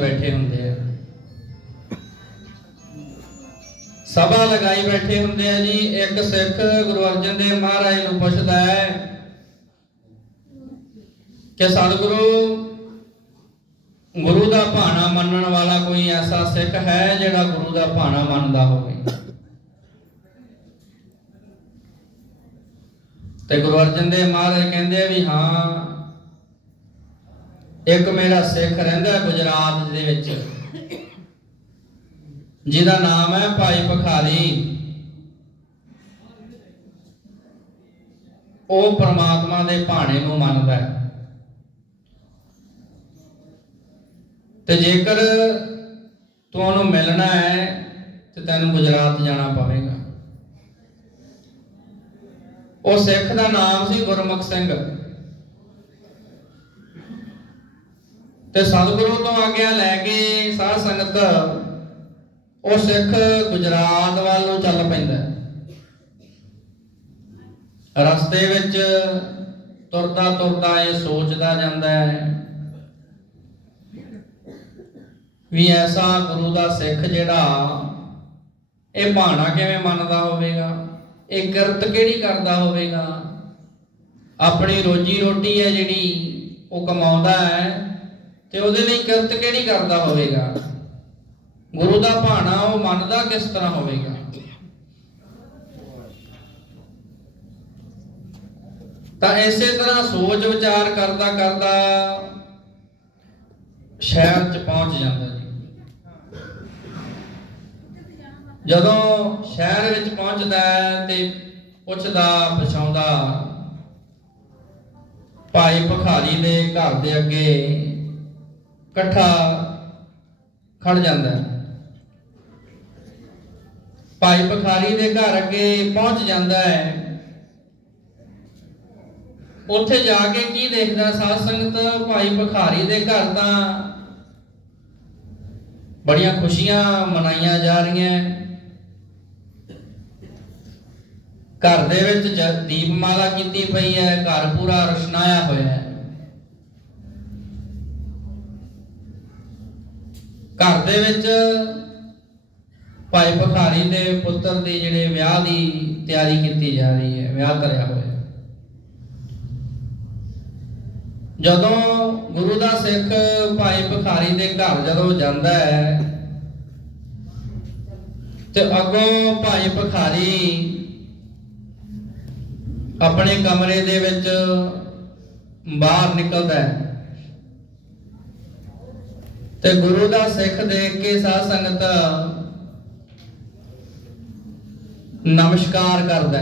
ਬੈਠੇ ਹੁੰਦੇ ਆ। ਸਭਾ ਲਗਾਈ ਬੈਠੇ ਹੁੰਦੇ ਆ ਜੀ, ਇੱਕ ਸਿੱਖ ਗੁਰੂ ਅਰਜਨ ਦੇਵ ਮਹਾਰਾਜ ਨੂੰ ਪੁੱਛਦਾ ਹੈ ਕਿ ਸਤਿਗੁਰੂ, ਗੁਰੂ ਦਾ ਭਾਣਾ ਮੰਨਣ ਵਾਲਾ ਕੋਈ ਐਸਾ ਸਿੱਖ ਹੈ ਜਿਹੜਾ ਗੁਰੂ ਦਾ ਭਾਣਾ ਮੰਨਦਾ ਹੋਵੇ? ਤੇ ਗੁਰੂ ਅਰਜਨ ਦੇਵ ਮਹਾਰਾਜ ਕਹਿੰਦੇ ਆ ਵੀ ਹਾਂ ਇੱਕ ਮੇਰਾ ਸਿੱਖ ਰਹਿੰਦਾ ਗੁਜਰਾਤ ਦੇ ਵਿੱਚ। ਜਿਹਦਾ ਨਾਮ ਹੈ ਭਾਈ ਭਖਾਰੀ। ਉਹ ਪ੍ਰਮਾਤਮਾ ਦੇ ਭਾਣੇ ਨੂੰ ਮੰਨਦਾ ਹੈ। ਤੇ ਜੇਕਰ ਤੂੰ ਉਹਨੂੰ ਮਿਲਣਾ ਹੈ, ਤੇ ਤੈਨੂੰ ਗੁਜਰਾਤ ਜਾਣਾ ਪਵੇਗਾ। ਉਹ ਸਿੱਖ ਦਾ ਨਾਮ ਸੀ ਗੁਰਮੁਖ ਸਿੰਘ। ਤੇ ਸਤਿਗੁਰੂ ਤੋਂ ਆਗਿਆ ਲੈ ਕੇ ਸਾਧ ਸੰਗਤ, ਉਹ ਸਿੱਖ ਗੁਜਰਾਤ ਵੱਲ ਨੂੰ ਚੱਲ ਪੈਂਦਾ ਰਸਤੇ ਵਿੱਚ ਤੁਰਦਾ ਤੁਰਦਾ ਇਹ ਸੋਚਦਾ ਜਾਂਦਾ ਹੈ ਵੀ ਐਸਾ ਗੁਰੂ ਦਾ ਸਿੱਖ ਜਿਹੜਾ, ਇਹ ਬਾਣਾ ਕਿਵੇਂ ਮੰਨਦਾ ਹੋਵੇਗਾ? ਇਹ ਕਿਰਤ ਕਿਹੜੀ ਕਰਦਾ ਹੋਵੇਗਾ? ਆਪਣੀ ਰੋਜੀ ਰੋਟੀ ਹੈ ਜਿਹੜੀ, ਉਹ ਕਮਾਉਂਦਾ ਹੈ। ਤੇ ਉਹਦੇ ਲਈ ਕਿਰਤ ਕਿਹੜੀ ਕਰਦਾ ਹੋਵੇਗਾ? ਗੁਰੂ ਦਾ ਭਾਣਾ ਉਹ ਮੰਨਦਾ ਕਿਸ ਤਰ੍ਹਾਂ ਹੋਵੇਗਾ? ਤਾਂ ਇਸੇ ਤਰ੍ਹਾਂ ਸੋਚ ਵਿਚਾਰ ਕਰਦਾ ਕਰਦਾ ਸ਼ਹਿਰ ਚ ਪਹੁੰਚ ਜਾਂਦਾ ਜੀ। ਜਦੋਂ ਸ਼ਹਿਰ ਵਿੱਚ ਪਹੁੰਚਦਾ ਤੇ ਪੁੱਛਦਾ, ਪਛਾਉਂਦਾ, ਭਾਈ ਭਖਾਰੀ ਦੇ ਘਰ ਦੇ ਅੱਗੇ ਇਕੱਠਾ ਖੜ ਜਾਂਦਾ ਹੈ। ਭਾਈ ਭਖਾਰੀ ਦੇ ਘਰ ਅੱਗੇ ਪਹੁੰਚ ਜਾਂਦਾ ਹੈ। ਉੱਥੇ ਜਾ ਕੇ ਕੀ ਦੇਖਦਾ ਸਾਧ ਸੰਗਤ? ਭਾਈ ਭਖਾਰੀ ਦੇ ਘਰ ਤਾਂ ਬੜੀਆਂ ਖੁਸ਼ੀਆਂ ਮਨਾਈਆਂ ਜਾ ਰਹੀਆਂ ਘਰ ਦੇ ਵਿੱਚ ਦੀਪਮਾਲਾ ਕੀਤੀ ਪਈ ਹੈ। ਘਰ ਪੂਰਾ ਰੁਸ਼ਨਾਇਆ ਹੋਇਆ ਹੈ। ਘਰ ਦੇ ਵਿੱਚ ਭਾਈ ਭਖਾਰੀ ਦੇ ਪੁੱਤਰ ਦੀ ਜਿਹੜੇ ਵਿਆਹ ਦੀ ਤਿਆਰੀ ਕੀਤੀ ਜਾ ਰਹੀ ਹੈ, ਵਿਆਹ ਕਰਿਆ ਹੋਇਆ। ਜਦੋਂ ਗੁਰੂ ਦਾ ਸਿੱਖ ਭਾਈ ਭਖਾਰੀ ਦੇ ਘਰ ਜਦੋਂ ਜਾਂਦਾ ਹੈ, ਤੇ ਅੱਗੋਂ ਭਾਈ ਭਖਾਰੀ ਆਪਣੇ ਕਮਰੇ ਦੇ ਵਿੱਚ ਬਾਹਰ ਨਿਕਲਦਾ ਹੈ। ਤੇ ਗੁਰੂ ਦਾ ਸਿੱਖ ਦੇਖ ਕੇ ਸਾਧ ਸੰਗਤ ਨਮਸਕਾਰ ਕਰਦਾ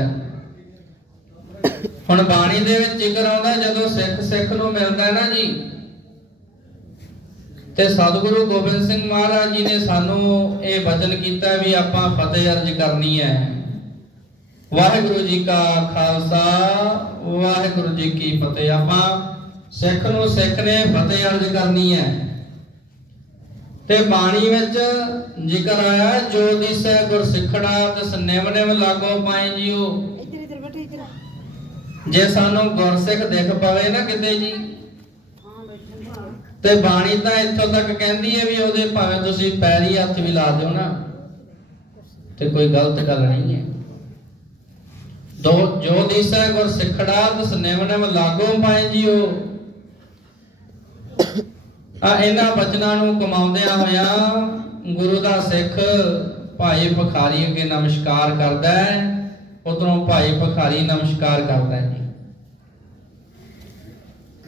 ਹੁਣ ਬਾਣੀ ਦੇ ਵਿੱਚ ਜ਼ਿਕਰ ਆਉਂਦਾ ਜਦੋਂ ਸਿੱਖ ਸਿੱਖ ਨੂੰ ਮਿਲਦਾ ਨਾ ਜੀ, ਤੇ ਸਤਿਗੁਰੂ ਗੋਬਿੰਦ ਸਿੰਘ ਮਹਾਰਾਜ ਜੀ ਨੇ ਸਾਨੂੰ ਇਹ ਵਚਨ ਕੀਤਾ ਵੀ ਆਪਾਂ ਫਤਿਹ ਅਰਜ ਕਰਨੀ ਹੈ। ਵਾਹਿਗੁਰੂ ਜੀ ਕਾ ਖਾਲਸਾ, ਵਾਹਿਗੁਰੂ ਜੀ ਕੀ ਫਤਿਹ। ਆਪਾਂ ਸਿੱਖ ਨੂੰ ਸਿੱਖ ਨੇ ਫਤਿਹ ਅਰਜ ਕਰਨੀ ਹੈ। ਤੇ ਬਾਣੀ ਵਿੱਚ ਜ਼ਿਕਰ ਆਇਆ ਜੋ ਦਿਸੈ ਗੁਰ ਸਿੱਖੜਾ ਤਿਸ ਨਿਮ ਨਿਮ ਲਾਗੋ ਪਾਏ ਜੀਓ। ਜੇ ਸਾਨੂੰ ਗੁਰਸਿੱਖ ਦਿਖ ਪਵੇ ਨਾ ਕਿਤੇ ਜੀ। ਤੇ ਬਾਣੀ ਤਾਂ ਇੱਥੋਂ ਤੱਕ ਕਹਿੰਦੀ ਹੈ ਵੀ ਉਹਦੇ ਭਾਵੇਂ ਤੁਸੀਂ ਪੈਰੀ ਹੱਥ ਵੀ ਲਾ ਦਿਓ ਨਾ। ਤੇ ਕੋਈ ਗਲਤ ਗੱਲ ਨਹੀਂ ਹੈ। ਦੋ ਜੋ ਦਿਸੈ ਗੁਰ ਸਿੱਖੜਾ ਤਿਸ ਨਿਮ ਨਿਮ ਲਾਗੋ ਪਾਏ ਜੀਓ। ਆ ਇਹਨਾਂ ਬਚਨਾਂ ਨੂੰ ਕਮਾਉਂਦਿਆਂ ਹੋਇਆ ਗੁਰੂ ਦਾ ਸਿੱਖ ਭਾਈ ਭਖਾਰੀ ਅੱਗੇ ਨਮਸਕਾਰ ਕਰਦਾ ਹੈ, ਉਧਰੋਂ ਭਾਈ ਭਖਾਰੀ ਨਮਸਕਾਰ ਕਰਦਾ ਹੈ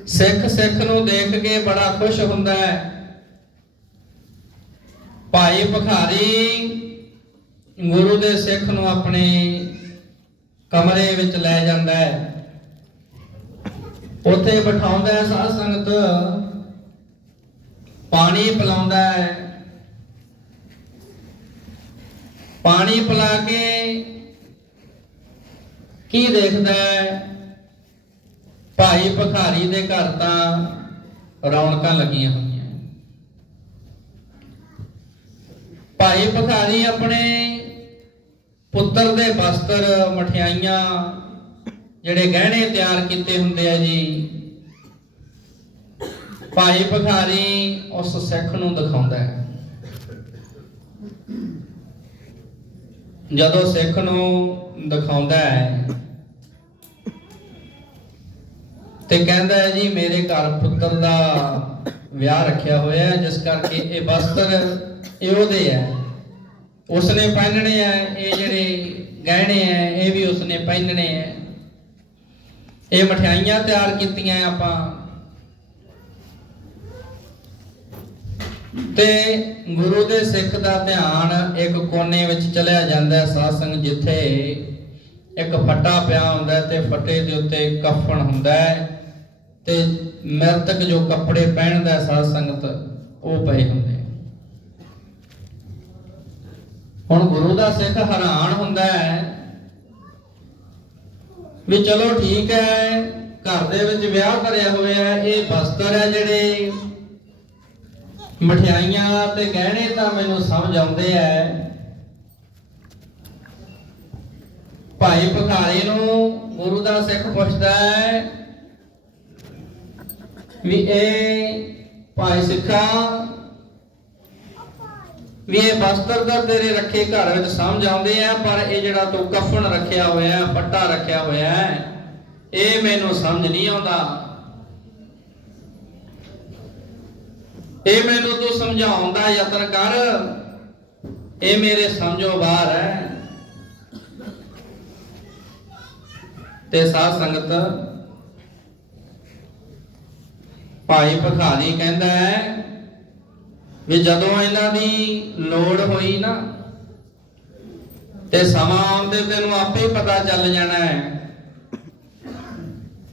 ਸਿੱਖ ਸਿੱਖ ਨੂੰ ਦੇਖ ਕੇ ਬੜਾ ਖੁਸ਼ ਹੁੰਦਾ ਹੈ। ਭਾਈ ਭਖਾਰੀ ਗੁਰੂ ਦੇ ਸਿੱਖ ਨੂੰ ਆਪਣੇ ਕਮਰੇ ਵਿੱਚ ਲੈ ਜਾਂਦਾ ਹੈ। ਉੱਥੇ ਬਿਠਾਉਂਦਾ ਹੈ ਸਾਧ ਸੰਗਤ ਪਾਣੀ ਪਿਲਾਉਂਦਾ ਹੈ। ਪਾਣੀ ਪਿਲਾ ਕੇ ਕੀ ਦੇਖਦਾ ਹੈ? ਭਾਈ ਭਖਾਰੀ ਦੇ ਘਰ ਤਾਂ ਰੌਣਕਾਂ ਲੱਗੀਆਂ ਹੋਈਆਂ। ਭਾਈ ਭਖਾਰੀ ਆਪਣੇ ਪੁੱਤਰ ਦੇ ਵਸਤਰ ਮਠਿਆਈਆਂ ਜਿਹੜੇ ਗਹਿਣੇ ਤਿਆਰ ਕੀਤੇ ਹੁੰਦੇ ਆ ਜੀ ਭਾਈ ਭਖਾਰੀ ਉਸ ਸਿੱਖ ਨੂੰ ਦਿਖਾਉਂਦਾ ਹੈ। ਜਦੋਂ ਸਿੱਖ ਨੂੰ ਦਿਖਾਉਂਦਾ ਹੈ ਤੇ ਕਹਿੰਦਾ ਹੈ ਜੀ, ਮੇਰੇ ਘਰ ਪੁੱਤਰ ਦਾ ਵਿਆਹ ਰੱਖਿਆ ਹੋਇਆ ਹੈ, ਜਿਸ ਕਰਕੇ ਇਹ ਵਸਤਰ ਇਹ ਉਹਦੇ ਹੈ। ਉਸਨੇ ਪਹਿਨਣੇ ਆ ਇਹ ਜਿਹੜੇ ਗਹਿਣੇ ਆ ਇਹ ਵੀ ਉਸਨੇ ਪਹਿਨਣੇ ਆ ਇਹ ਮਠਿਆਈਆਂ ਤਿਆਰ ਕੀਤੀਆਂ ਆਪਾਂ। ਤੇ ਗੁਰੂ ਦੇ ਸਿੱਖ ਦਾ ਧਿਆਨ ਇੱਕ ਕੋਨੇ ਵਿੱਚ ਚਲਿਆ ਜਾਂਦਾ ਹੈ ਸਾਧ ਜਿੱਥੇ ਇੱਕ ਫੱਟਾ ਪਿਆ ਹੁੰਦਾ ਤੇ ਫੱਟੇ ਦੇ ਉੱਤੇ ਕਫਨ ਹੁੰਦਾ ਹੈ ਤੇ ਮਰਤਕ ਜੋ ਕੱਪੜੇ ਪਹਿਨਦਾ ਸਾਧ ਸੰਗਤ ਉਹ ਪਏ ਹੁੰਦੇ ਹੁਣ ਗੁਰੂ ਦਾ ਸਿੱਖ ਹੈਰਾਨ ਹੁੰਦਾ ਹੈ ਵੀ ਚਲੋ ਠੀਕ ਹੈ, ਘਰ ਦੇ ਵਿੱਚ ਵਿਆਹ ਕਰਿਆ ਹੋਇਆ ਇਹ ਬਸਤਰ ਹੈ ਜਿਹੜੇ ਮਠਿਆਈਆਂ ਤੇ ਗਹਿਣੇ ਤਾਂ ਮੈਨੂੰ ਸਮਝ ਆਉਂਦੇ ਐ। ਭਾਈ ਭਖਾਰੀ ਨੂੰ ਗੁਰੂ ਦਾ ਸਿੱਖ ਪੁੱਛਦਾ ਹੈ ਵੀ ਇਹ ਭਾਈ ਸਿੱਖਾ, ਵੀ ਇਹ ਬਸਤਰ ਤਾਂ ਤੇਰੇ ਰੱਖੇ ਘਰ ਵਿੱਚ ਸਮਝ ਆਉਂਦੇ ਆ ਪਰ ਇਹ ਜਿਹੜਾ ਤੂੰ ਕਫਨ ਰੱਖਿਆ ਹੋਇਆ ਹੈ ਪੱਟਾ ਰੱਖਿਆ ਹੋਇਆ ਹੈ ਇਹ ਮੈਨੂੰ ਸਮਝ ਨਹੀਂ ਆਉਂਦਾ। ਇਹ ਮੈਨੂੰ ਤੂੰ ਸਮਝਾਉਣ ਦਾ ਯਤਨ ਕਰ। ਇਹ ਮੇਰੇ ਸਮਝੋ ਬਾਹਰ ਹੈ। ਤੇ ਸਾਧ ਸੰਗਤ, ਭਾਈ ਭਖਾਰੀ ਕਹਿੰਦਾ ਹੈ ਵੀ ਜਦੋਂ ਇਹਨਾਂ ਦੀ ਲੋੜ ਹੋਈ ਨਾ, ਤੇ ਸਮਾਂ ਆਉਂਦੇ ਤੈਨੂੰ ਆਪੇ ਹੀ ਪਤਾ ਚੱਲ ਜਾਣਾ ਹੈ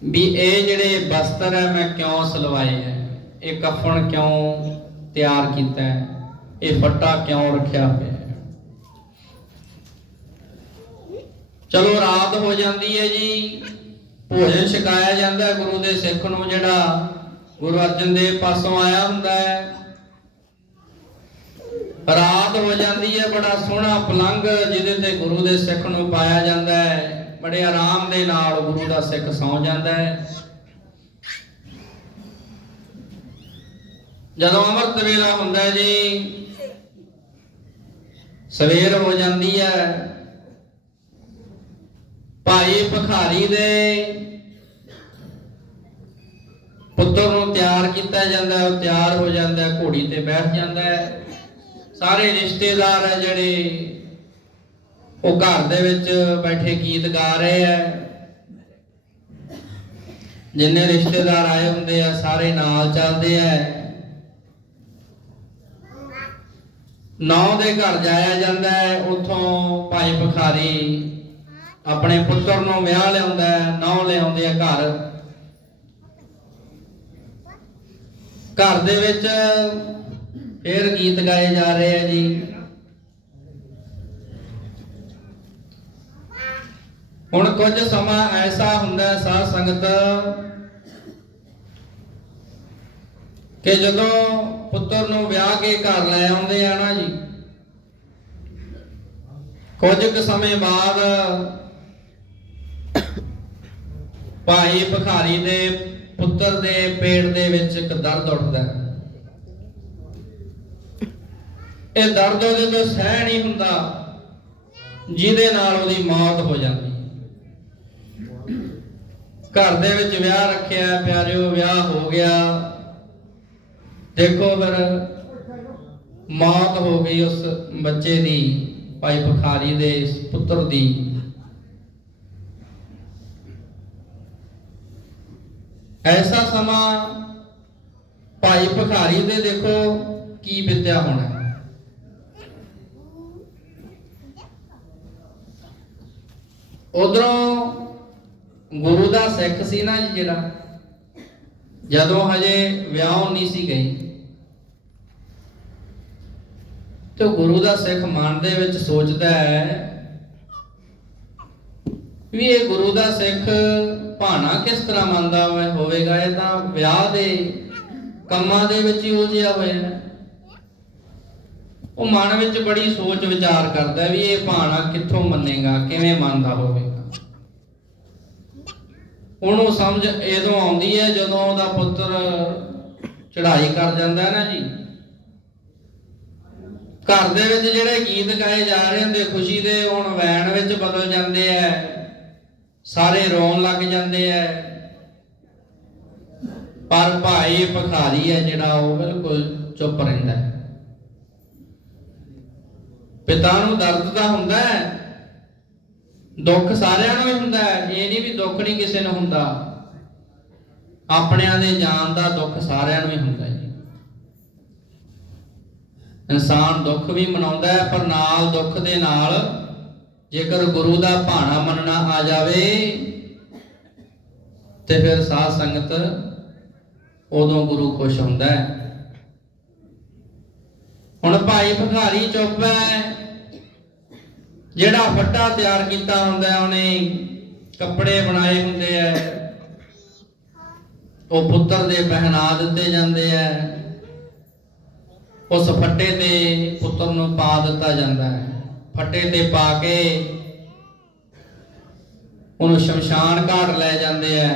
ਵੀ ਇਹ ਜਿਹੜੇ ਬਸਤਰ ਹੈ, ਮੈਂ ਕਿਉਂ ਸਲਵਾਏ ਹੈ? ਇਹ ਕਫਨ ਕਿਉਂ ਤਿਆਰ ਕੀਤਾ ਹੈ? ਇਹ ਫੱਟਾ ਕਿਉਂ ਰੱਖਿਆ ਹੋਇਆ ਹੈ? ਚਲੋ, ਰਾਤ ਹੋ ਜਾਂਦੀ ਹੈ ਜੀ। ਭੋਜਨ ਛਕਾਇਆ ਜਾਂਦਾ ਹੈ ਗੁਰੂ ਦੇ ਸਿੱਖ ਨੂੰ, ਜਿਹੜਾ ਗੁਰੂ ਅਰਜਨ ਦੇਵ ਪਾਸੋਂ ਆਇਆ ਹੁੰਦਾ ਹੈ। ਰਾਤ ਹੋ ਜਾਂਦੀ ਹੈ, ਬੜਾ ਸੋਹਣਾ ਪਲੰਗ ਜਿਹਦੇ ਤੇ ਗੁਰੂ ਦੇ ਸਿੱਖ ਨੂੰ ਪਾਇਆ ਜਾਂਦਾ ਹੈ। ਬੜੇ ਆਰਾਮ ਦੇ ਨਾਲ ਗੁਰੂ ਦਾ ਸਿੱਖ ਸੌਂ ਜਾਂਦਾ ਹੈ। ਜਦੋਂ ਅੰਮ੍ਰਿਤ ਵੇਲਾ ਹੁੰਦਾ ਜੀ, ਸਵੇਰ ਹੋ ਜਾਂਦੀ ਹੈ। ਭਾਈ ਭਖਾਰੀ ਦੇ ਪੁੱਤਰ ਨੂੰ ਤਿਆਰ ਕੀਤਾ ਜਾਂਦਾ ਉਹ ਤਿਆਰ ਹੋ ਜਾਂਦਾ ਘੋੜੀ ਤੇ ਬੈਠ ਜਾਂਦਾ ਹੈ। ਸਾਰੇ ਰਿਸ਼ਤੇਦਾਰ ਹੈ ਜਿਹੜੇ, ਉਹ ਘਰ ਦੇ ਵਿੱਚ ਬੈਠੇ ਗੀਤ ਗਾ ਰਹੇ ਆ ਜਿੰਨੇ ਰਿਸ਼ਤੇਦਾਰ ਆਏ ਹੁੰਦੇ ਆ, ਸਾਰੇ ਨਾਲ ਚੱਲਦੇ ਆ ਨੌ ਦੇ ਘਰ ਜਾਇਆ ਜਾਂਦਾ ਹੈ, ਉਥੋਂ ਭਾਈ ਭਖਾਰੀ ਆਪਣੇ ਪੁੱਤਰ ਨੂੰ ਵਿਆਹ ਲਿਆਉਂਦਾ ਹੈ, ਨੌ ਲਿਆਉਂਦੇ ਆ ਘਰ। ਘਰ ਦੇ ਵਿੱਚ ਫੇਰ ਗੀਤ ਗਾਏ ਜਾ ਰਹੇ ਆ ਜੀ। ਹੁਣ ਕੁਝ ਸਮਾਂ ਐਸਾ ਹੁੰਦਾ ਹੈ, ਸਾਧ ਸੰਗਤ ਕਿ ਜਦੋਂ ਪੁੱਤਰ ਨੂੰ ਵਿਆਹ ਕੇ ਘਰ ਲੈ ਆਉਂਦੇ ਆ ਨਾ ਜੀ, ਕੁਝ ਕੁ ਸਮੇਂ ਬਾਅਦ ਭਾਈ ਭਖਾਰੀ ਦੇ ਪੁੱਤਰ ਦੇ ਪੇਟ ਦੇ ਵਿੱਚ ਇੱਕ ਦਰਦ ਉੱਠਦਾ ਇਹ ਦਰਦ ਉਹਦੇ ਤੋਂ ਸਹਿ ਨਹੀਂ ਹੁੰਦਾ, ਜਿਹਦੇ ਨਾਲ ਉਹਦੀ ਮੌਤ ਹੋ ਜਾਂਦੀ ਘਰ ਦੇ ਵਿੱਚ ਵਿਆਹ ਰੱਖਿਆ, ਪਿਆਰਿਓ, ਵਿਆਹ ਹੋ ਗਿਆ। ਦੇਖੋ ਫਿਰ, ਮੌਤ ਹੋ ਗਈ ਉਸ ਬੱਚੇ ਦੀ, ਭਾਈ ਭਖਾਰੀ ਦੇ ਪੁੱਤਰ ਦੀ। ਐਸਾ ਸਮਾਂ ਭਾਈ ਭਖਾਰੀ ਦੇ ਦੇਖੋ ਕੀ ਬਿਤਿਆ ਹੋਣਾ। ਉਧਰੋਂ ਗੁਰੂ ਦਾ ਸਿੱਖ ਸੀ ਨਾ ਜਿਹੜਾ ਜਦੋਂ ਹਜੇ ਵਿਆਹ ਨਹੀਂ ਸੀ ਗਈ। ਤੇ ਗੁਰੂ ਦਾ ਸਿੱਖ ਮਨ ਦੇ ਵਿੱਚ ਸੋਚਦਾ ਹੈ ਵੀ ਇਹ ਗੁਰੂ ਦਾ ਸਿੱਖ ਭਾਣਾ ਕਿਸ ਤਰ੍ਹਾਂ ਮੰਨਦਾ ਹੋਵੇਗਾ? ਇਹ ਤਾਂ ਵਿਆਹ ਦੇ ਕੰਮਾਂ ਦੇ ਵਿੱਚ ਹੀ ਉਲਝਿਆ ਹੋਇਆ ਹੈ। ਉਹ ਮਨ ਵਿੱਚ ਬੜੀ ਸੋਚ ਵਿਚਾਰ ਕਰਦਾ ਵੀ ਇਹ ਭਾਣਾ ਕਿੱਥੋਂ ਮੰਨੇਗਾ, ਕਿਵੇਂ ਮੰਨਦਾ ਹੋਵੇ। ਹੋਵੇਗਾ ਉਹਨੂੰ ਸਮਝ ਇਦੋਂ ਆਉਂਦੀ ਹੈ ਜਦੋਂ ਉਹਦਾ ਪੁੱਤਰ ਚੜ੍ਹਾਈ ਕਰ ਜਾਂਦਾ ਨਾ ਜੀ। ਘਰ ਦੇ ਵਿੱਚ ਜਿਹੜੇ ਗੀਤ ਗਾਏ ਜਾ ਰਹੇ ਹੁੰਦੇ, ਖੁਸ਼ੀ ਦੇ ਹੁਣ ਵੈਣ ਵਿੱਚ ਬਦਲ ਜਾਂਦੇ ਐ। ਸਾਰੇ ਰੋਣ ਲੱਗ ਜਾਂਦੇ ਐ। ਪਰ ਭਾਈ ਭਖਾਰੀ ਹੈ ਜਿਹੜਾ ਉਹ ਬਿਲਕੁਲ ਚੁੱਪ ਰਹਿੰਦਾ ਪਿਤਾ ਨੂੰ ਦਰਦ ਤਾਂ ਹੁੰਦਾ ਹੈ ਦੁੱਖ ਸਾਰਿਆਂ ਨੂੰ ਹੀ ਹੁੰਦਾ ਹੈ, ਇਹ ਨਹੀਂ ਵੀ ਦੁੱਖ ਨਹੀਂ ਕਿਸੇ ਨੂੰ ਹੁੰਦਾ। ਆਪਣਿਆਂ ਦੇ ਜਾਨ ਦਾ ਦੁੱਖ ਸਾਰਿਆਂ ਨੂੰ ਹੀ ਹੁੰਦਾ ਜੀ। ਇਨਸਾਨ ਦੁੱਖ ਵੀ ਮਨਾਉਂਦਾ ਹੈ, ਪਰ ਨਾਲ ਦੁੱਖ ਦੇ ਨਾਲ ਜੇਕਰ ਗੁਰੂ ਦਾ ਭਾਣਾ ਮੰਨਣਾ ਆ ਜਾਵੇ, ਤੇ ਫਿਰ ਸਾਧ ਸੰਗਤ ਉਦੋਂ ਗੁਰੂ ਖੁਸ਼ ਹੁੰਦਾ ਹੈ। ਹੁਣ ਭਾਈ ਭਖਾਰੀ ਚੁੱਪ ਹੈ ਜਿਹੜਾ ਫੱਟਾ ਤਿਆਰ ਕੀਤਾ ਹੁੰਦਾ ਹੈ, ਉਹਨੇ ਕੱਪੜੇ ਬਣਾਏ ਹੁੰਦੇ ਐ ਉਹ ਪੁੱਤਰ ਦੇ ਪਹਿਨਾ ਦਿੱਤੇ ਜਾਂਦੇ ਐ ਉਸ ਫੱਟੇ ਤੇ ਪੁੱਤਰ ਨੂੰ ਪਾ ਦਿੱਤਾ ਜਾਂਦਾ ਹੈ। ਫੱਟੇ ਤੇ ਪਾ ਕੇ ਉਹਨੂੰ ਸ਼ਮਸ਼ਾਨ ਘਾਟ ਲੈ ਜਾਂਦੇ ਐ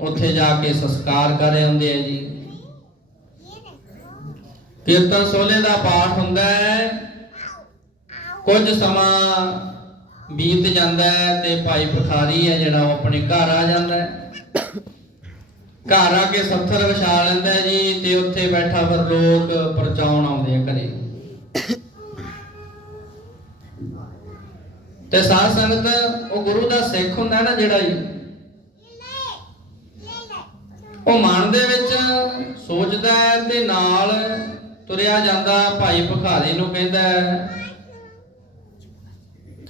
ਉੱਥੇ ਜਾ ਕੇ ਸੰਸਕਾਰ ਕਰੇ ਹੁੰਦੇ ਐ ਜੀ। ਕੀਰਤਨ ਸੋਲੇ ਦਾ ਪਾਠ ਹੁੰਦਾ ਹੈ। ਕੁਝ ਸਮਾਂ ਬੀਤ ਜਾਂਦਾ ਹੈ ਤੇ ਭਾਈ ਭਖਾਰੀ ਹੈ ਜਿਹੜਾ ਉਹ ਆਪਣੇ ਘਰ ਆ ਜਾਂਦਾ ਹੈ। ਘਰ ਆ ਕੇ ਸੱਥਰ ਵਿਛਾ ਲੈਂਦਾ ਜੀ ਤੇ ਉੱਥੇ ਬੈਠਾ ਫਿਰ ਲੋਕ ਪਰਚਾਉਣ ਆਉਂਦੇ ਆ ਘਰੇ। ਤੇ ਸਾਧ ਸੰਗਤ, ਉਹ ਗੁਰੂ ਦਾ ਸਿੱਖ ਹੁੰਦਾ ਨਾ ਜਿਹੜਾ ਜੀ, ਉਹ ਮਨ ਦੇ ਵਿੱਚ ਸੋਚਦਾ ਹੈ ਤੇ ਨਾਲ ਤੁਰਿਆ ਜਾਂਦਾ, ਭਾਈ ਭਖਾਰੀ ਨੂੰ ਕਹਿੰਦਾ ਹੈ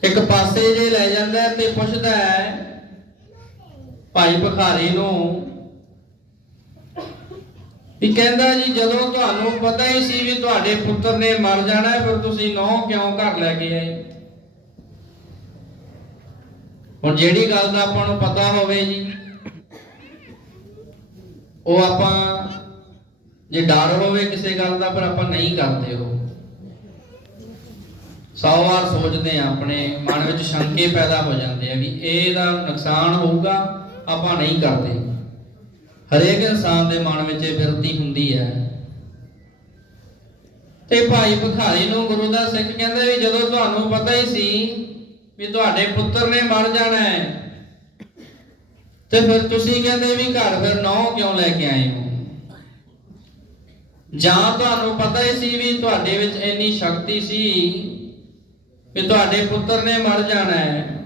ਇੱਕ ਪਾਸੇ ਜੇ ਲੈ ਜਾਂਦਾ ਤੇ ਪੁੱਛਦਾ ਹੈ, ਭਾਈ ਭਖਾਰੀ ਨੂੰ ਵੀ ਕਹਿੰਦਾ ਜੀ, ਜਦੋਂ ਤੁਹਾਨੂੰ ਪਤਾ ਹੀ ਸੀ ਵੀ ਤੁਹਾਡੇ ਪੁੱਤਰ ਨੇ ਮਰ ਜਾਣਾ, ਫਿਰ ਤੁਸੀਂ ਨੌ ਕਿਉਂ ਘਰ ਲੈ ਕੇ ਆਏ? ਹੁਣ ਜਿਹੜੀ ਗੱਲ ਦਾ ਆਪਾਂ ਨੂੰ ਪਤਾ ਹੋਵੇ ਜੀ, ਉਹ ਆਪਾਂ ਜੇ ਡਰ ਹੋਵੇ ਕਿਸੇ ਗੱਲ ਦਾ ਪਰ ਆਪਾਂ ਨਹੀਂ ਕਰਦੇ ਉਹ। ਸੌ ਵਾਰ ਸੋਚਦੇ ਆ ਆਪਣੇ ਮਨ ਵਿੱਚ ਸ਼ੰਕੇ ਪੈਦਾ ਹੋ ਜਾਂਦੇ ਆ ਵੀ ਇਹਦਾ ਨੁਕਸਾਨ ਹੋਊਗਾ, ਆਪਾਂ ਨਹੀਂ ਕਰਦੇ। ਹਰੇਕ ਇਨਸਾਨ ਦੇ ਮਨ ਵਿੱਚ ਇਹ ਬਿਰਤੀ ਹੁੰਦੀ ਹੈ। ਤੇ ਭਾਈ ਭਖਾਰੀ ਨੂੰ ਗੁਰੂ ਦਾ ਸਿੱਖ ਕਹਿੰਦਾ ਵੀ ਜਦੋਂ ਤੁਹਾਨੂੰ ਪਤਾ ਹੀ ਸੀ ਵੀ ਤੁਹਾਡੇ ਪੁੱਤਰ ਨੇ ਮਰ ਜਾਣਾ ਹੈ, ਤੇ ਫਿਰ ਤੁਸੀਂ ਕਹਿੰਦੇ ਵੀ ਘਰ ਫਿਰ ਨੌ ਕਿਉਂ ਲੈ ਕੇ ਆਏ ਹੋ? ਜਾਂ ਤੁਹਾਨੂੰ ਪਤਾ ਹੀ ਸੀ ਵੀ ਤੁਹਾਡੇ ਵਿੱਚ ਇੰਨੀ ਸ਼ਕਤੀ ਸੀ ਵੀ ਤੁਹਾਡੇ ਪੁੱਤਰ ਨੇ ਮਰ ਜਾਣਾ ਹੈ।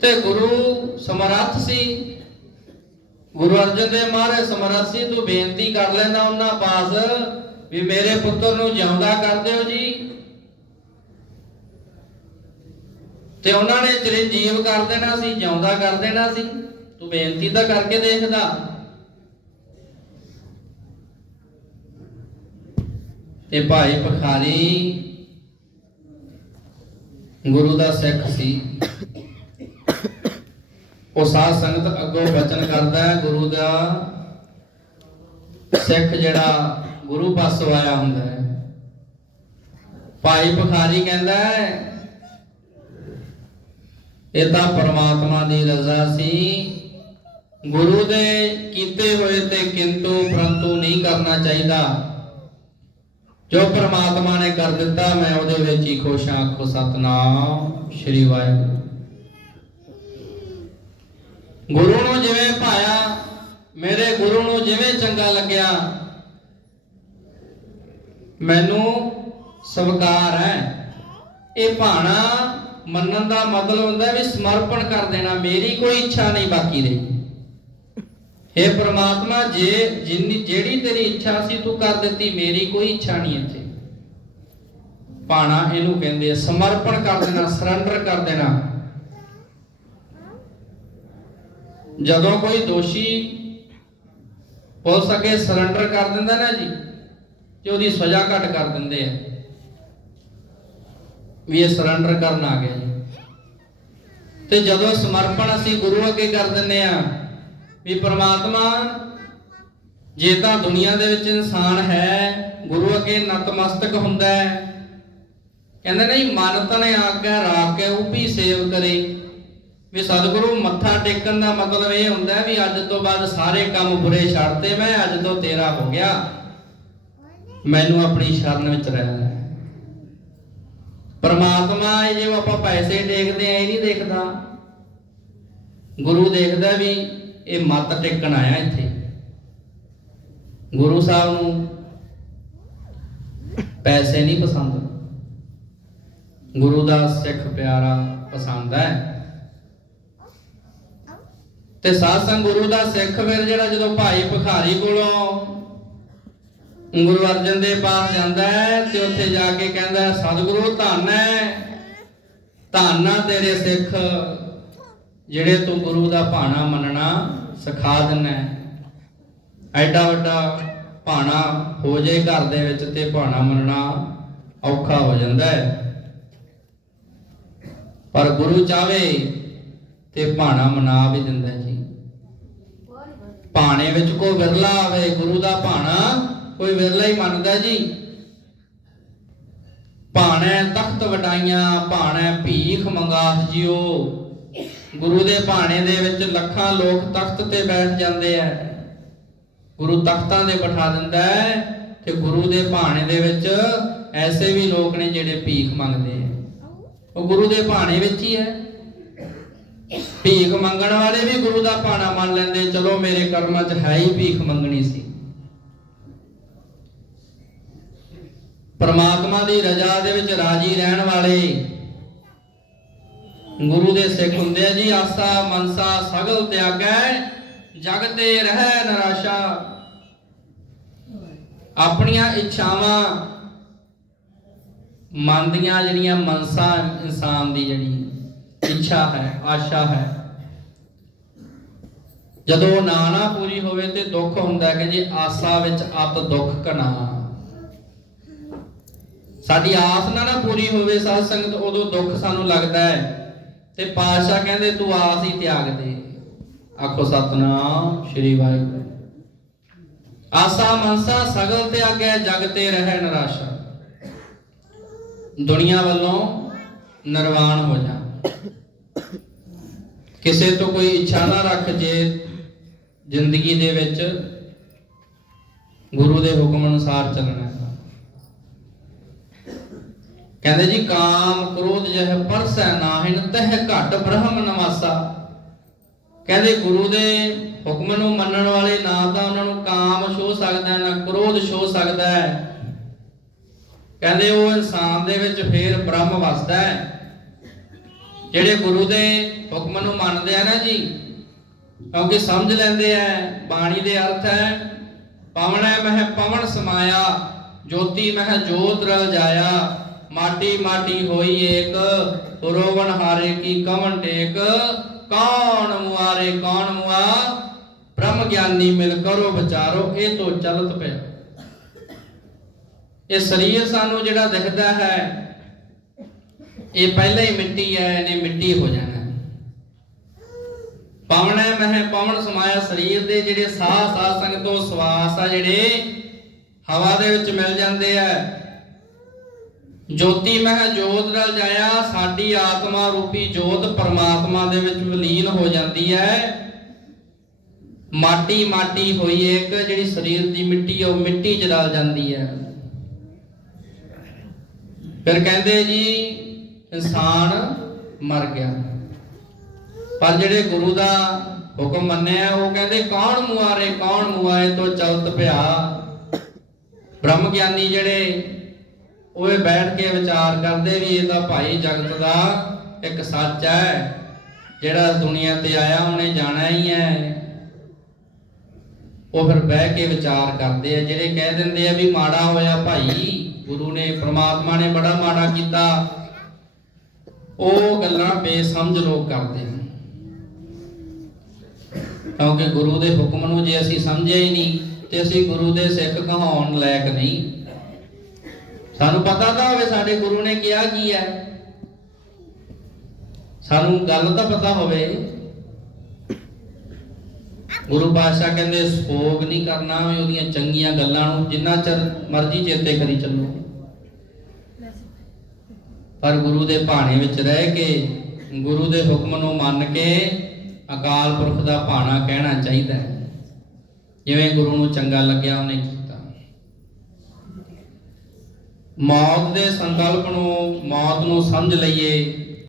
ਤੇ ਗੁਰੂ ਸਮਰੱਥ ਸੀ। ਗੁਰੂ ਅਰਜਨ ਦੇਵ ਮਹਾਰਾਜ ਸਮਰੱਥ ਸੀ ਤੂੰ ਬੇਨਤੀ ਕਰ ਲੈਂਦਾ ਉਹਨਾਂ ਪਾਸ ਵੀ ਮੇਰੇ ਪੁੱਤਰ ਨੂੰ ਜਿਉਂਦਾ ਕਰ ਦਿਓ ਜੀ। ਤੇ ਉਹਨਾਂ ਨੇ ਚਿਰੰਜੀਵ ਕਰ ਦੇਣਾ ਸੀ, ਜਿਉਂਦਾ ਕਰ ਦੇਣਾ ਸੀ। ਤੂੰ ਬੇਨਤੀ ਤਾਂ ਕਰਕੇ ਦੇਖਦਾ। ਤੇ ਭਾਈ ਭਖਾਰੀ ਗੁਰੂ ਦਾ ਸਿੱਖ ਸੀ। ਉਹ ਸਾਧ ਸੰਗਤ ਅੱਗੋਂ ਬਚਨ ਕਰਦਾ ਹੈ, ਗੁਰੂ ਦਾ ਸਿੱਖ ਜਿਹੜਾ ਗੁਰੂ ਪਾਸੋਂ ਆਇਆ ਹੁੰਦਾ ਹੈ। ਭਾਈ ਭਖਾਰੀ ਕਹਿੰਦਾ ਹੈ, ਇਹ ਤਾਂ ਪਰਮਾਤਮਾ ਦੀ ਰਜ਼ਾ ਸੀ। ਗੁਰੂ ਦੇ ਕੀਤੇ ਹੋਏ ਤੇ ਕਿੰਤੂ ਪਰੰਤੂ ਨਹੀਂ ਕਰਨਾ ਚਾਹੀਦਾ। ਜੋ ਪ੍ਰਮਾਤਮਾ ਨੇ ਕਰ ਦਿੱਤਾ, ਮੈਂ ਉਹਦੇ ਵਿੱਚ ਹੀ ਖੁਸ਼ ਹਾਂ। ਆਖੋ, ਸਤਨਾਮ, ਸ਼੍ਰੀ ਵਾਹਿਗੁਰੂ। ਗੁਰੂ ਨੂੰ ਜਿਵੇਂ ਭਾਇਆ, ਮੇਰੇ ਗੁਰੂ ਨੂੰ ਜਿਵੇਂ ਚੰਗਾ ਲੱਗਿਆ, ਮੈਨੂੰ ਸਵਕਾਰ ਹੈ। ਇਹ ਭਾਣਾ ਮੰਨਣ ਦਾ ਮਤਲਬ ਹੁੰਦਾ ਵੀ ਸਮਰਪਣ ਕਰ ਦੇਣਾ, ਮੇਰੀ ਕੋਈ ਇੱਛਾ ਨਹੀਂ ਬਾਕੀ ਰਹੀ हे ਪ੍ਰਮਾਤਮਾ, ਜੇ ਜਿੰਨੀ ਜਿਹੜੀ ਤੇਰੀ ਇੱਛਾ ਸੀ ਤੂੰ ਕਰ ਦਿੱਤੀ, ਮੇਰੀ ਕੋਈ ਇੱਛਾ ਨਹੀਂ ਇੱਥੇ। ਪਾਣਾ ਇਹਨੂੰ ਕਹਿੰਦੇ ਆ, ਸਮਰਪਣ ਕਰ ਦੇਣਾ ਸਰੈਂਡਰ ਕਰ ਦੇਣਾ। ਜਦੋਂ ਕੋਈ ਦੋਸ਼ੀ ਪੁਲਿਸ ਅੱਗੇ ਸਰੈਂਡਰ ਕਰ ਦਿੰਦਾ ਨਾ ਜੀ, ਤੇ ਉਹਦੀ ਸਜ਼ਾ ਘੱਟ ਕਰ ਦਿੰਦੇ ਆ। ਵੀ ਇਹ ਸਰੈਂਡਰ ਕਰਨ ਆ ਗਿਆ ਜੀ। ਤੇ ਜਦੋਂ ਸਮਰਪਣ ਅਸੀਂ ਗੁਰੂ ਅੱਗੇ ਕਰ ਦਿੰਨੇ ਆ ਵੀ ਪ੍ਰਮਾਤਮਾ, ਜੇ ਤਾਂ ਦੁਨੀਆ ਦੇ ਵਿੱਚ ਇਨਸਾਨ ਹੈ, ਗੁਰੂ ਅੱਗੇ ਨਤਮਸਤਕ ਹੁੰਦਾ ਹੈ। ਕਹਿੰਦੇ ਨਹੀਂ ਮਨ ਤਨੇ ਆਗਿਆ ਰਾਖ ਕੇ ਉਪੀ ਸੇਵ ਕਰੇ। ਵੀ ਸਤਿਗੁਰੂ ਮੱਥਾ ਟੇਕਣ ਦਾ ਮਤਲਬ ਇਹ ਹੁੰਦਾ ਵੀ ਅੱਜ ਤੋਂ ਬਾਅਦ ਸਾਰੇ ਕੰਮ ਬੁਰੇ ਛੱਡਤੇ ਮੈਂ, ਅੱਜ ਤੋਂ ਤੇਰਾ ਹੋ ਗਿਆ। ਮੈਨੂੰ ਆਪਣੀ ਸ਼ਰਨ ਵਿੱਚ ਰਹਿਣਾ ਲੈ ਪਰਮਾਤਮਾ, ਇਹ ਜੇ ਆਪਾਂ ਪੈਸੇ ਦੇਖਦੇ ਆ, ਇਹ ਨਹੀਂ ਦੇਖਦਾ। ਗੁਰੂ ਦੇਖਦਾ ਵੀ ਇਹ ਮੱਤ ਟੇਕਣ ਆਇਆ ਇੱਥੇ। ਗੁਰੂ ਸਾਹਿਬ ਨੂੰ ਪੈਸੇ ਨਹੀਂ ਪਸੰਦ। ਗੁਰੂ ਦਾ ਸਿੱਖ ਪਿਆਰਾ ਪਸੰਦ ਹੈ। ਤੇ ਸਾਧ ਸੰਗ ਗੁਰੂ ਦਾ ਸਿੱਖ ਫਿਰ ਜਿਹੜਾ ਜਦੋਂ ਭਾਈ ਭਖਾਰੀ ਕੋਲੋਂ ਗੁਰੂ ਅਰਜਨ ਦੇ ਪਾਸ ਜਾਂਦਾ ਹੈ ਤੇ ਉੱਥੇ ਜਾ ਕੇ ਕਹਿੰਦਾ, ਸਤਿਗੁਰੂ, ਧੰਨ ਹੈ। ਧੰਨ ਤੇਰੇ ਸਿੱਖ ਜਿਹੜੇ ਤੂੰ ਗੁਰੂ ਦਾ ਭਾਣਾ ਮੰਨਣਾ। ਸਿਖਾ ਦਿੰਨਾ ਹੈ। ਐਡਾ ਵੱਡਾ ਭਾਣਾ ਹੋ ਜੇ ਘਰ ਦੇ ਵਿੱਚ ਤੇ ਭਾਣਾ ਮੰਨਣਾ ਔਖਾ ਹੋ ਜਾਂਦਾ ਹੈ। ਪਰ ਗੁਰੂ ਚਾਵੇ ਤੇ ਭਾਣਾ ਮਨਾ ਵੀ ਦਿੰਦਾ ਜੀ। ਭਾਣੇ ਵਿੱਚ ਕੋਈ ਵਿਰਲਾ ਆਵੇ, ਗੁਰੂ ਦਾ ਭਾਣਾ ਕੋਈ ਵਿਰਲਾ ਹੀ ਮੰਨਦਾ ਜੀ। ਭਾਣੇ ਤਖਤ ਵਟਾਈਆਂ ਭਾਣੇ ਭੀਖ ਮੰਗਾਸ ਜਿਓ। ਗੁਰੂ ਦੇ ਭਾਣੇ ਦੇ ਵਿੱਚ ਲੱਖਾਂ ਲੋਕ ਤਖਤ ਤੇ ਬੈਠ ਜਾਂਦੇ ਐ ਗੁਰੂ ਤਖਤਾਂ ਦੇ ਬਿਠਾ ਦਿੰਦਾ ਹੈ ਤੇ ਗੁਰੂ ਦੇ ਭਾਣੇ ਦੇ ਵਿੱਚ ਐਸੇ ਵੀ ਲੋਕ ਨੇ ਜਿਹੜੇ ਭੀਖ ਮੰਗਦੇ ਐ ਉਹ ਗੁਰੂ ਦੇ ਭਾਣੇ ਵਿੱਚ ਹੀ ਹੈ। ਭੀਖ ਮੰਗਣ ਵਾਲੇ ਵੀ ਗੁਰੂ ਦਾ ਭਾਣਾ ਮੰਨ ਲੈਂਦੇ, ਚਲੋ ਮੇਰੇ ਕਰਮਾਂ 'ਚ ਹੈ ਹੀ ਭੀਖ ਮੰਗਣੀ ਸੀ। ਪਰਮਾਤਮਾ ਦੀ ਰਜ਼ਾ ਦੇ ਵਿੱਚ ਰਾਜੀ ਰਹਿਣ ਵਾਲੇ ਗੁਰੂ ਦੇ ਸਿੱਖ ਹੁੰਦੇ ਆ ਜੀ, ਆਸਾ, ਮਨਸਾ ਸਗਲ ਤਿਆਗੈ ਜਗ ਤੇ ਰਹਿ ਨਿਰਾਸ਼ਾ। ਆਪਣੀਆਂ ਇੱਛਾਵਾਂ, ਮਨ ਦੀਆਂ ਜਿਹੜੀਆਂ ਮਨਸਾ ਇਨਸਾਨ ਦੀ ਜਿਹੜੀ ਇੱਛਾ ਹੈ, ਆਸ਼ਾ ਹੈ, ਜਦੋਂ ਨਾ ਨਾ ਪੂਰੀ ਹੋਵੇ ਤੇ ਦੁੱਖ ਹੁੰਦਾ ਕਿ ਜੀ ਆਸਾ ਵਿੱਚ ਅਤ ਦੁੱਖ ਕਨਾ ਸਾਡੀ ਆਸ ਨਾ ਨਾ ਪੂਰੀ ਹੋਵੇ ਸਾਧ ਸੰਗਤ, ਉਦੋਂ ਦੁੱਖ ਸਾਨੂੰ ਲੱਗਦਾ ਹੈ। ਤੇ ਪਾਤਸ਼ਾਹ ਕਹਿੰਦੇ, ਤੂੰ ਆਸ ਹੀ ਤਿਆਗ ਦੇ। ਆਖੋ, ਸਤਨਾਮ, ਸ਼੍ਰੀ ਵਾਹਿਗੁਰੂ। ਆਸਾ ਮਨਸਾ ਸਗਲ ਤੇ ਆਗਿਆ ਜਗ ਤੇ ਰਹਿ ਨਿਰਾਸ਼ਾ। ਦੁਨੀਆ ਵੱਲੋਂ ਨਿਰਵਾਣ ਹੋ ਜਾ। ਕਿਸੇ ਤੋਂ ਕੋਈ ਇੱਛਾ ਨਾ ਰੱਖ ਜੇ ਜ਼ਿੰਦਗੀ ਦੇ ਵਿੱਚ ਗੁਰੂ ਦੇ ਹੁਕਮ ਅਨੁਸਾਰ ਚੱਲਣਾ। ਹੈ ਕਹਿੰਦੇ ਜੀ, ਕਾਮ ਕ੍ਰੋਧ ਜਹ ਪਰਸੈ ਨਾਹਿਨ, ਤਹ ਘਟ ਬ੍ਰਹਮ ਨਵਾਸਾ। ਕਹਿੰਦੇ ਗੁਰੂ ਦੇ ਹੁਕਮ ਨੂੰ ਮੰਨਣ ਵਾਲੇ ਨਾ ਤਾਂ ਉਹਨਾਂ ਨੂੰ ਕਾਮ ਛੋ ਸਕਦਾ, ਨਾ ਕ੍ਰੋਧ ਛੋ ਸਕਦਾ ਹੈ। ਕਹਿੰਦੇ ਉਹ ਇਨਸਾਨ ਦੇ ਵਿੱਚ ਫੇਰ ਬ੍ਰਹਮ ਵਸਦਾ ਹੈ। ਜਿਹੜੇ ਗੁਰੂ ਦੇ ਹੁਕਮ ਨੂੰ ਮੰਨਦੇ ਆ ਨਾ ਜੀ, ਕਿਉਂਕਿ ਸਮਝ ਲੈਂਦੇ ਆ, ਬਾਣੀ ਦੇ ਅਰਥ ਹੈ, ਪਵਣੈ ਮਹਿ ਪਵਨ ਸਮਾਇਆ, ਜੋਤੀ ਮਹਿ ਜੋਤ ਰਲ ਜਾਇਆ। ਮਾਟੀ ਮਾਟੀ ਹੋਈ ਏਕ ਪੁਰੋਵਨ ਹਾਰੇ ਕੀ ਕਵਨ ਟੇਕ? ਕੌਣ ਮੁਆਰੇ, ਕੌਣ ਮੁਆ? ਬ੍ਰਹਮ ਗਿਆਨੀ ਮਿਲ ਕਰੋ ਵਿਚਾਰੋ, ਇਹ ਤੋਂ ਚਲਤ ਪਿਆ। ਇਹ ਸਰੀਰ ਸਾਨੂੰ ਜਿਹੜਾ ਦਿਖਦਾ ਹੈ, ਇਹ ਪਹਿਲਾਂ ਹੀ ਮਿੱਟੀ ਹੈ, ਇਹਨੇ ਮਿੱਟੀ ਹੋ ਜਾਣਾ ਹੈ। ਪਵਨ ਹੈ ਮਹਿ ਪਵਣ ਸਮਾਇਆ ਸਰੀਰ ਦੇ ਜਿਹੜੇ ਸਾਹ ਸਾਹ ਸੰਗ ਤੋਂ ਸਵਾਸ ਆ ਜਿਹੜੇ ਹਵਾ ਦੇ ਵਿੱਚ ਮਿਲ ਜਾਂਦੇ ਆ। ਜੋਤੀ ਮਹਿ ਜੋਤ ਨਾਲ ਜਾਇਆ ਸਾਡੀ ਆਤਮਾ ਰੂਪੀ ਜੋਤ ਪਰਮਾਤਮਾ ਦੇ ਵਿੱਚ ਵਿਲੀਨ ਹੋ ਜਾਂਦੀ ਹੈ ਮਾਟੀ ਮਾਟੀ ਹੋਈ ਇੱਕ ਜਿਹੜੀ ਸਰੀਰ ਦੀ ਮਿੱਟੀ ਆ, ਉਹ ਮਿੱਟੀ ਚ ਰਲ ਜਾਂਦੀ ਹੈ ਫਿਰ ਕਹਿੰਦੇ ਜੀ ਇਨਸਾਨ ਮਰ ਗਿਆ। ਪਰ ਜਿਹੜੇ ਗੁਰੂ ਦਾ ਹੁਕਮ ਮੰਨਿਆ ਉਹ ਕਹਿੰਦੇ ਕੌਣ ਮੁਆਰੇ ਕੌਣ ਮੁਆਏ ਤੋਂ ਚਲਤ ਪਿਆ? ਬ੍ਰਹਮ ਗਿਆਨੀ ਜਿਹੜੇ ਉਹ ਇਹ ਬੈਠ ਕੇ ਵਿਚਾਰ ਕਰਦੇ ਵੀ ਇਹ ਤਾਂ ਭਾਈ ਜਗਤ ਦਾ ਇੱਕ ਸੱਚ ਹੈ, ਜਿਹੜਾ ਦੁਨੀਆ ਤੇ ਆਇਆ ਉਹਨੇ ਜਾਣਾ ਹੀ ਹੈ। ਉਹ ਫਿਰ ਬਹਿ ਕੇ ਵਿਚਾਰ ਕਰਦੇ ਆ, ਜਿਹੜੇ ਕਹਿ ਦਿੰਦੇ ਆ ਵੀ ਮਾੜਾ ਹੋਇਆ ਭਾਈ, ਗੁਰੂ ਨੇ, ਪ੍ਰਮਾਤਮਾ ਨੇ ਬੜਾ ਮਾੜਾ ਕੀਤਾ। ਉਹ ਗੱਲਾਂ ਬੇਸਮਝ ਲੋਕ ਕਰਦੇ ਹਨ। ਕਿਉਂਕਿ ਗੁਰੂ ਦੇ ਹੁਕਮ ਨੂੰ ਜੇ ਅਸੀਂ ਸਮਝਿਆ ਹੀ ਨਹੀਂ, ਤੇ ਅਸੀਂ ਗੁਰੂ ਦੇ ਸਿੱਖ ਕਹਾਉਣ ਲਾਇਕ ਨਹੀਂ। ਸਾਨੂੰ ਪਤਾ ਤਾਂ ਹੋਵੇ ਸਾਡੇ ਗੁਰੂ ਨੇ ਕਿਹਾ ਕੀ ਹੈ। ਸਾਨੂੰ ਗੱਲ ਤਾਂ ਪਤਾ ਹੋਵੇ। ਗੁਰੂ ਪਾਤਸ਼ਾਹ ਕਹਿੰਦੇ, ਸੋਗ ਨਹੀਂ ਕਰਨਾ ਵੀ ਉਹਦੀਆਂ ਚੰਗੀਆਂ ਗੱਲਾਂ ਨੂੰ ਜਿੰਨਾ ਚਿਰ ਮਰਜ਼ੀ ਚੇਤੇ ਕਰੀ ਚੱਲੋ। ਪਰ ਗੁਰੂ ਦੇ ਭਾਣੇ ਵਿੱਚ ਰਹਿ ਕੇ, ਗੁਰੂ ਦੇ ਹੁਕਮ ਨੂੰ ਮੰਨ ਕੇ ਅਕਾਲ ਪੁਰਖ ਦਾ ਭਾਣਾ ਕਹਿਣਾ ਚਾਹੀਦਾ ਹੈ। ਜਿਵੇਂ ਗੁਰੂ ਨੂੰ ਚੰਗਾ ਲੱਗਿਆ, ਉਹਨੇ ਮੌਤ ਦੇ ਸੰਕਲਪ ਨੂੰ ਮੌਤ ਨੂੰ ਸਮਝ ਲਈਏ।